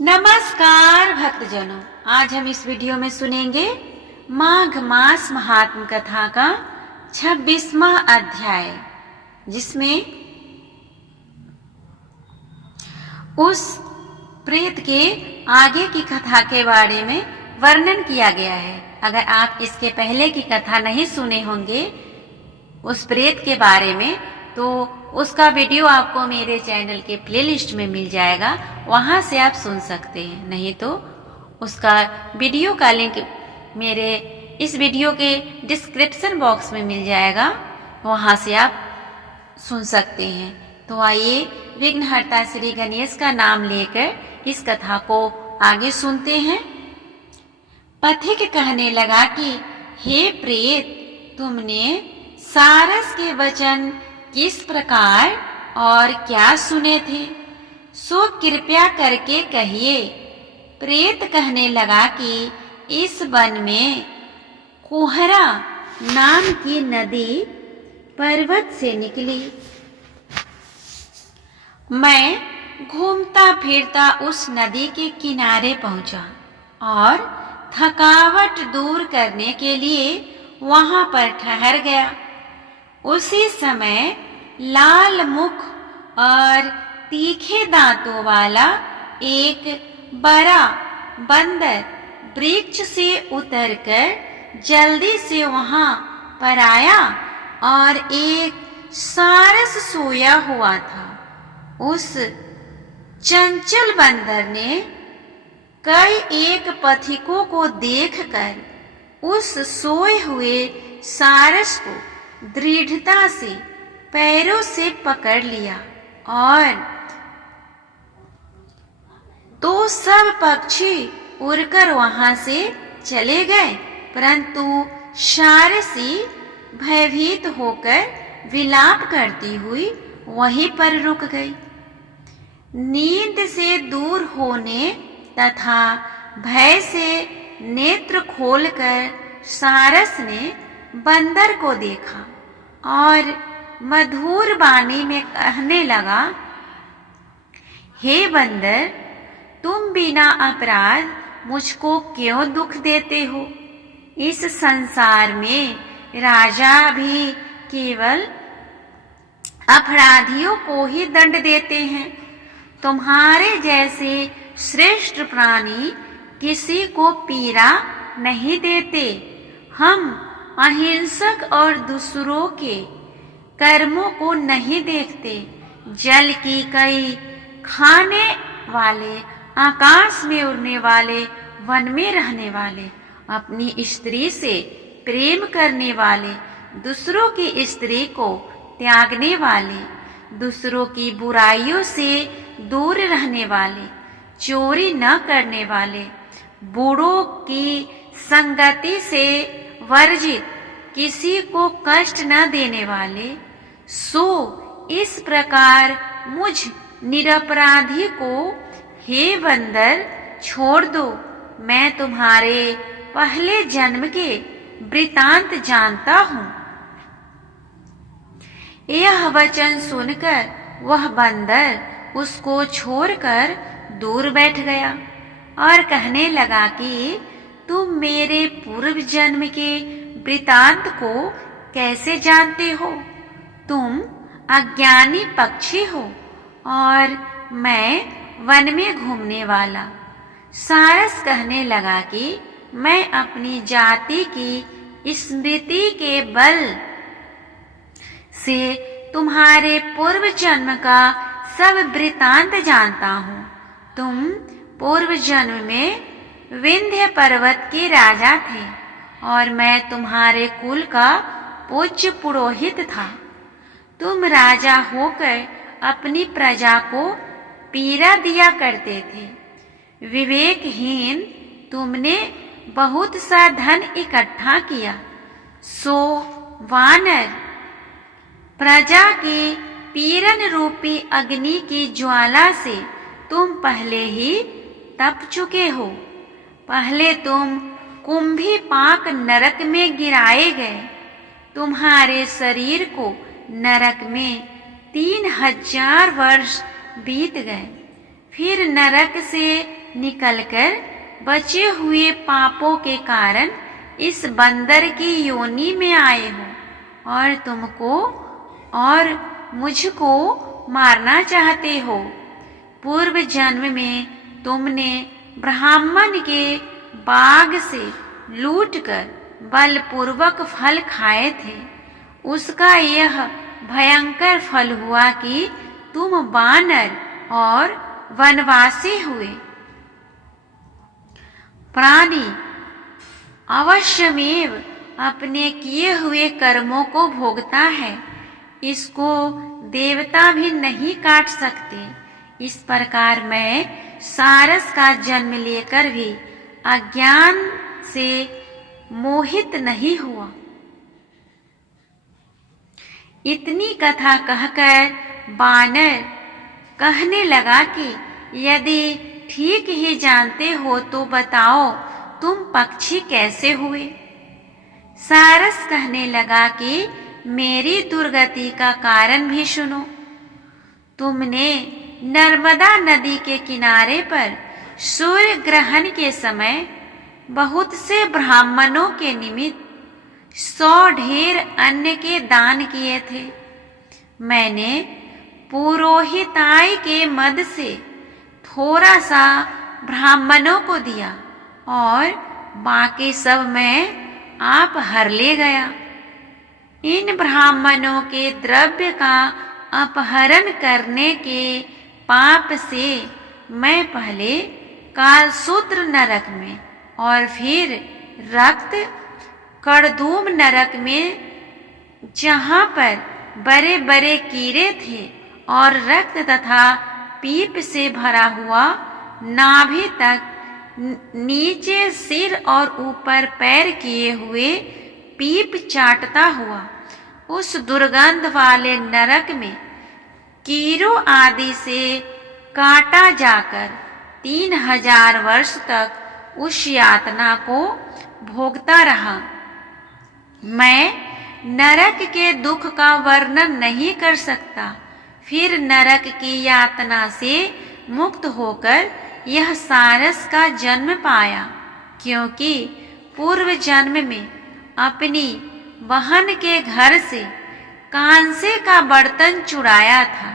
नमस्कार भक्तजनों, आज हम इस वीडियो में सुनेंगे माघ मास महात्म कथा का 26वां अध्याय, जिसमें उस प्रेत के आगे की कथा के बारे में वर्णन किया गया है। अगर आप इसके पहले की कथा नहीं सुने होंगे उस प्रेत के बारे में, तो उसका वीडियो आपको मेरे चैनल के प्लेलिस्ट में मिल जाएगा, वहां से आप सुन सकते हैं। नहीं तो उसका वीडियो का लिंक मेरे इस वीडियो के डिस्क्रिप्शन बॉक्स में मिल जाएगा, वहां से आप सुन सकते हैं। तो आइए विघ्नहर्ता श्री गणेश का नाम लेकर इस कथा को आगे सुनते हैं। पथिक कहने लगा कि हे प्रेत, तुमने सारस के वचन किस प्रकार और क्या सुने थे, सो कृपया करके कहिए। प्रेत कहने लगा कि इस वन में कोहरा नाम की नदी पर्वत से निकली। मैं घूमता फिरता उस नदी के किनारे पहुंचा और थकावट दूर करने के लिए वहां पर ठहर गया। उसी समय लाल मुख और तीखे दांतों वाला एक बड़ा बंदर वृक्ष से उतरकर जल्दी से वहां पर आया और एक सारस सोया हुआ था। उस चंचल बंदर ने कई एक पथिकों को देखकर उस सोए हुए सारस को दृढ़ता से पैरों से पकड़ लिया और तो सब पक्षी उड़कर वहां से चले गए, परंतु सारसी भयभीत होकर विलाप करती हुई वहीं पर रुक गई। नींद से दूर होने तथा भय से नेत्र खोलकर सारस ने बंदर को देखा और मधुर वाणी में कहने लगा, हे बंदर, तुम बिना अपराध मुझको क्यों दुख देते हो? इस संसार में राजा भी केवल अपराधियों को ही दंड देते हैं। तुम्हारे जैसे श्रेष्ठ प्राणी किसी को पीड़ा नहीं देते। हम अहिंसक और दूसरों के कर्मों को नहीं देखते। जल की कई खाने वाले, आकाश में उड़ने वाले, वन में रहने वाले, अपनी स्त्री से प्रेम करने वाले, दूसरों की स्त्री को त्यागने वाले, दूसरों की बुराइयों से दूर रहने वाले, चोरी न करने वाले, बूढ़ों की संगति से वर्जित, किसी को कष्ट न देने वाले, सो इस प्रकार मुझ निरपराधी को हे बंदर छोड़ दो। मैं तुम्हारे पहले जन्म के वृतांत जानता हूँ। यह वचन सुनकर वह बंदर उसको छोड़कर दूर बैठ गया और कहने लगा कि तुम मेरे पूर्व जन्म के वृतांत को कैसे जानते हो? तुम अज्ञानी पक्षी हो और मैं वन में घूमने वाला। सारस कहने लगा कि मैं अपनी जाति की स्मृति के बल से तुम्हारे पूर्व जन्म का सब वृतांत जानता हूँ। तुम पूर्व जन्म में विंध्य पर्वत के राजा थे और मैं तुम्हारे कुल का पूज्य पुरोहित था। तुम राजा होकर अपनी प्रजा को पीड़ा दिया करते थे। विवेकहीन तुमने बहुत सा धन इकट्ठा किया, सो वानर प्रजा की पीड़न रूपी अग्नि की ज्वाला से तुम पहले ही तप चुके हो। पहले तुम कुंभी पाक नरक में गिराए गए। तुम्हारे शरीर को नरक में 3000 वर्ष बीत गए। फिर नरक से निकलकर बचे हुए पापों के कारण इस बंदर की योनि में आए हो और तुमको और मुझको मारना चाहते हो। पूर्व जन्म में तुमने ब्राह्मण के बाग से लूटकर बलपूर्वक फल खाए थे। उसका यह भयंकर फल हुआ कि तुम वानर और वनवासी हुए। प्राणी अवश्यमेव अपने किए हुए कर्मों को भोगता है, इसको देवता भी नहीं काट सकते। इस प्रकार मैं सारस का जन्म लेकर भी अज्ञान से मोहित नहीं हुआ। इतनी कथा कहकर बानर कहने लगा कि यदि ठीक ही जानते हो तो बताओ तुम पक्षी कैसे हुए। सारस कहने लगा कि मेरी दुर्गति का कारण भी सुनो। तुमने नर्मदा नदी के किनारे पर सूर्य ग्रहण के समय बहुत से ब्राह्मणों के निमित्त 100 ढेर अन्न के दान किए थे। मैंने पुरोहिताई के मद से थोड़ा सा ब्राह्मणों को दिया और बाकी सब मैं आप हर ले गया। इन ब्राह्मणों के द्रव्य का अपहरण करने के पाप से मैं पहले कालसूत्र नरक में और फिर रक्त कड़दूम नरक में, जहाँ पर बड़े बड़े कीड़े थे और रक्त तथा पीप से भरा हुआ नाभि तक नीचे सिर और ऊपर पैर किए हुए पीप चाटता हुआ उस दुर्गंध वाले नरक में कीड़ों आदि से काटा जाकर 3000 वर्ष तक उस यातना को भोगता रहा। मैं नरक के दुख का वर्णन नहीं कर सकता। फिर नरक की यातना से मुक्त होकर यह सारस का जन्म पाया, क्योंकि पूर्व जन्म में अपनी बहन के घर से कांसे का बर्तन चुराया था।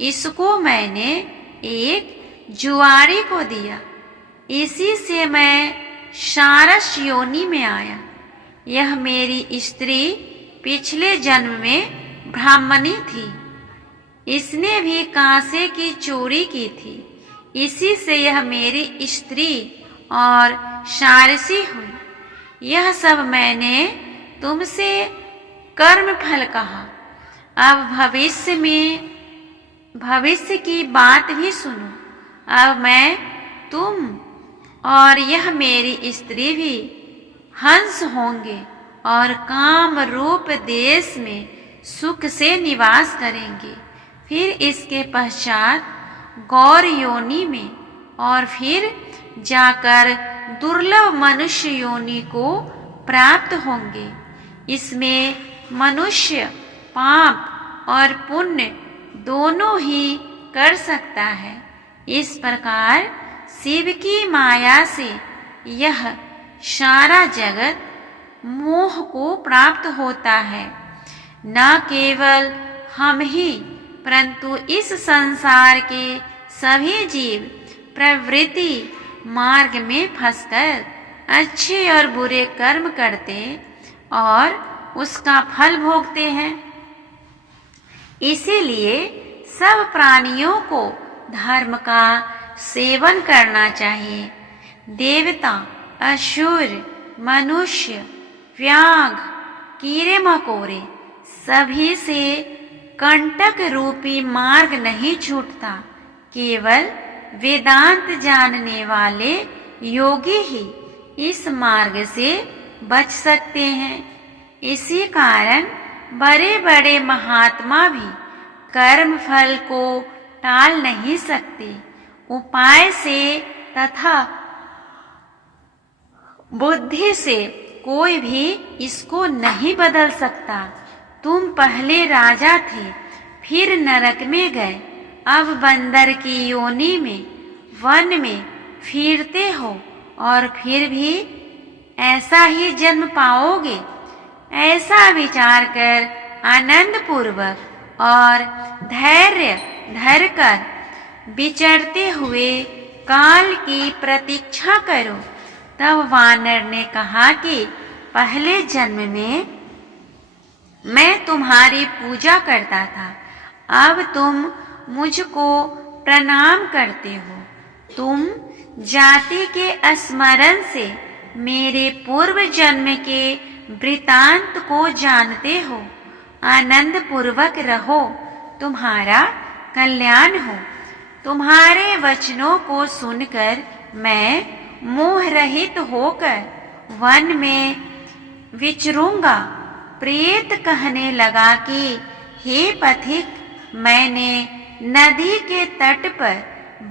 इसको मैंने एक जुआरी को दिया। इसी से मैं सारस योनि में आया। यह मेरी स्त्री पिछले जन्म में ब्राह्मणी थी। इसने भी कांसे की चोरी की थी। इसी से यह मेरी स्त्री और सारसी हुई। यह सब मैंने तुमसे कर्म फल कहा। अब भविष्य की बात भी सुनो। अब मैं, तुम और यह मेरी स्त्री भी हंस होंगे और काम रूप देश में सुख से निवास करेंगे। फिर इसके पश्चात गौर योनि में और फिर जाकर दुर्लभ मनुष्य योनि को प्राप्त होंगे। इसमें मनुष्य पाप और पुण्य दोनों ही कर सकता है। इस प्रकार शिव की माया से यह सारा जगत मोह को प्राप्त होता है। न केवल हम ही, परंतु इस संसार के सभी जीव प्रवृत्ति मार्ग में फंसकर अच्छे और बुरे कर्म करते और उसका फल भोगते हैं। इसीलिए सब प्राणियों को धर्म का सेवन करना चाहिए। देवता, असुर, मनुष्य, व्याघ्र, कीड़े मकोड़े सभी से कंटक रूपी मार्ग नहीं छूटता। केवल वेदांत जानने वाले योगी ही इस मार्ग से बच सकते हैं। इसी कारण बड़े बड़े महात्मा भी कर्म फल को टाल नहीं सकते। उपाय से तथा बुद्धि से कोई भी इसको नहीं बदल सकता। तुम पहले राजा थे, फिर नरक में गए, अब बंदर की योनि में, वन में फिरते हो और फिर भी ऐसा ही जन्म पाओगे। ऐसा विचार कर आनंद पूर्वक और धैर्य धरकर विचरते हुए काल की प्रतीक्षा करो। तब वानर ने कहा कि पहले जन्म में मैं तुम्हारी पूजा करता था, अब तुम मुझको प्रणाम करते हो। तुम जाति के स्मरण से मेरे पूर्व जन्म के वृतांत को जानते हो। आनंद पूर्वक रहो, तुम्हारा कल्याण हो। तुम्हारे वचनों को सुनकर मैं मोह रहित होकर वन में विचरूंगा। प्रेत कहने लगा कि हे पथिक, मैंने नदी के तट पर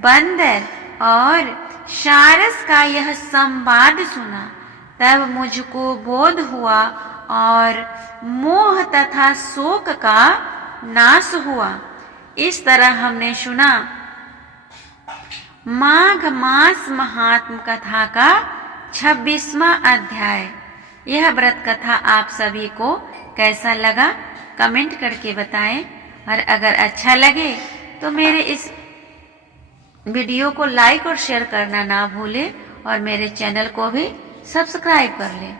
बंदर और सारस का यह संवाद सुना। तब मुझको बोध हुआ और मोह तथा शोक का नाश हुआ। इस तरह हमने सुना माघ मास महात्म कथा का 26वां अध्याय। यह व्रत कथा आप सभी को कैसा लगा कमेंट करके बताएं, और अगर अच्छा लगे तो मेरे इस वीडियो को लाइक और शेयर करना ना भूलें और मेरे चैनल को भी सब्सक्राइब कर लें।